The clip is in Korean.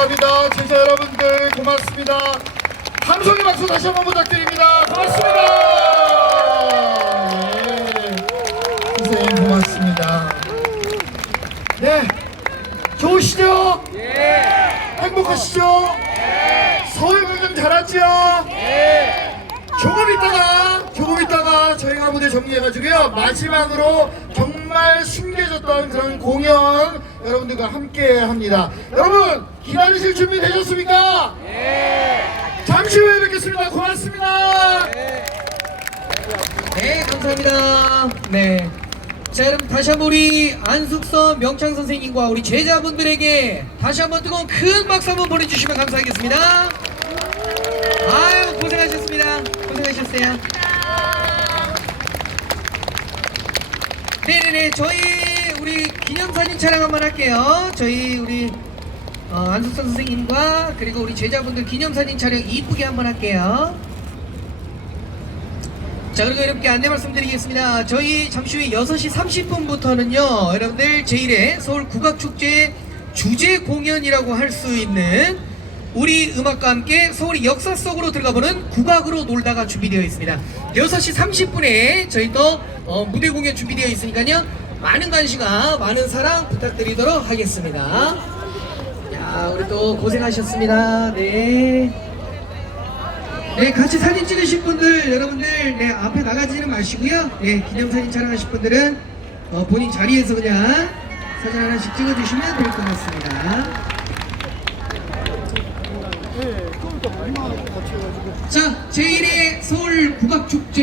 감사합니다. 제자 여러분들 고맙습니다. 감성의 박수 다시 한번 부탁드립니다. 고맙습니다. 네. 선생님 고맙습니다. 네. 좋으시죠? 예. 행복하시죠? 예. 서울 구경 잘하죠? 조금 있다가 조금 있다가 저희가 무대 정리해가지고요 마지막으로 정말 숨겨졌던 그런 공연 여러분들과 함께 합니다 여러분 기다리실 준비 되셨습니까? 잠시 후에 뵙겠습니다 고맙습니다 네, 감사합니다. 네. 자, 여러분 다시 한번 우리 안숙선 명창 선생님과 우리 제자분들에게 다시 한번 뜨거운 큰 박수 한번 보내주시면 감사하겠습니다. 아유, 고생하셨습니다. 고생하셨어요. 네네네, 저희 기념사진 촬영 한번 할게요. 저희 우리 어, 안숙선 선생님과 그리고 우리 제자분들 기념사진 촬영 이쁘게 한번 할게요. 자 그리고 여러분께 안내 말씀드리겠습니다. 저희 잠시 후에 6시 30분부터는요 여러분들 제1회 서울 국악축제 주제 공연이라고 할 수 있는 우리 음악과 함께 서울의 역사 속으로 들어가보는 국악으로 놀다가 준비되어 있습니다. 6시 30분에 저희 또 어, 무대 공연 준비되어 있으니까요 많은 관심과 많은 사랑 부탁드리도록 하겠습니다. 야 우리 또 고생하셨습니다. 네. 네, 같이 사진 찍으실 분들, 여러분들, 네, 앞에 나가지는 마시고요. 네, 기념사진 촬영하실 분들은 어, 본인 자리에서 그냥 사진 하나씩 찍어주시면 될 것 같습니다. 자, 제1회 서울 국악축제